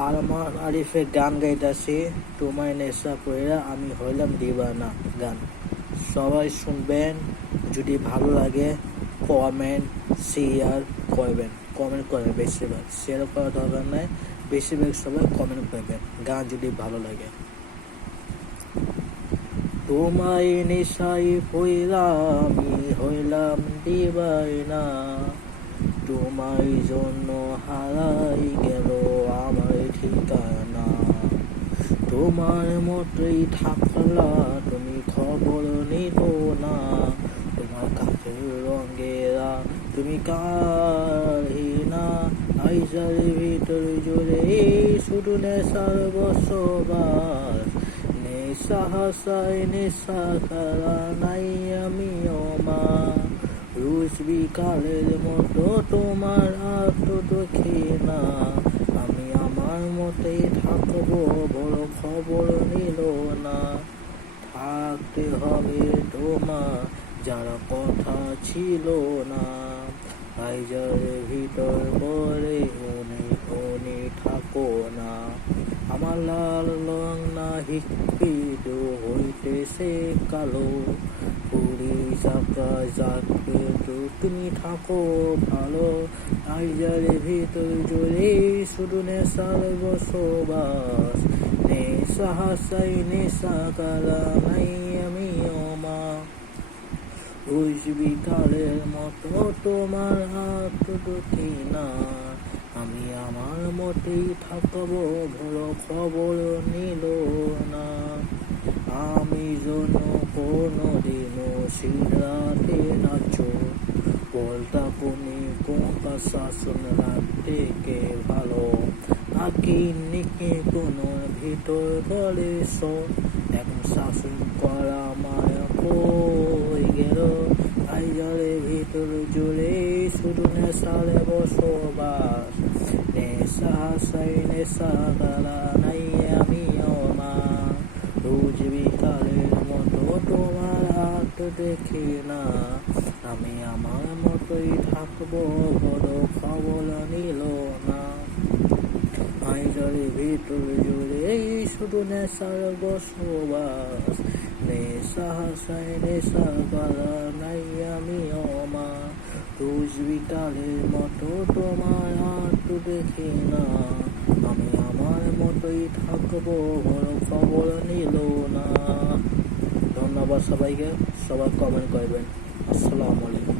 আরমান আরিফের গান গাইতাছি, তোমায় নেশা কইরা আমি হইলাম দিবানা গান। সবাই শুনবেন, যদি ভালো লাগে কমেন্ট শেয়ার করবেন। কমেন্ট করবেন বেশিরভাগ, শেয়ার করার দরকার নাই, বেশিরভাগ সবাই কমেন্ট করবেন গান যদি ভালো লাগে। তোমায় নেশায় পইরা আমি হইলাম দিবানা, তোমার জন্য হারাই গেল আমার ঠিকানা। তোমার মতোই থাকলা তুমি খবর নিল না, তোমার কাপড় রঙেরা তুমি কাহিনা। আইজার ভিতর জুড়ে শুধু নেশার বসবাস, নেশা হাসায় নেশা খারা নাই আমি মা। রোজ বিকালের মতো তোমার দেখি না, আমি আমার মতেই থাকবো, বড় খবর নিল না। থাকতে হবে তোমার যারা কথা ছিল না, আইজার ভিতর পরে উনি থাকো না। আমার লাল রং না হিকৃত হইতেছে কালো, পুরি চাকা যাকে তুমি থাকো ভালো। আইজার ভিতর জুড়ে শুধু নেশার বসবাস, নেশা হাসাই নেশা কালা নাই আমি মা। রোজ বিকালের মতো তোমার হাত দুটি না, আমি আমার মতেই থাকবো, ভালো খবর নিল না। আমি যেন কোনোদিনও সিরাতে নাচো, বলতা কোনি কোনটা শাসন রাখতে কে ভালো। আঁকি নিকে কোনো ভিতর করে এখন শাসন করা মায়া কই গেল। আইজারে ভিতর জুড়ে শুধু নেশার বসবাস, নেশা হাসাই নেশা গালা নাই আমি মা। রোজ বিকালের মতো তোমার হাত দেখি না, আমি আমার মতোই থাকবো, বড় খবর নিল না। আইজারে ভিতর জুড়ে শুধু নেশার বসবাস, নেশা হাসাই নেশা গালা নাই আমি মা। রোজ বিকালের মতো তোমার হাত দেখি না, আমি আমার মতোই থাকবো, বড় খবর নিল না। ধন্যবাদ সবাইকে, সবাই কমেন্ট করবেন। আসসালামু আলাইকুম।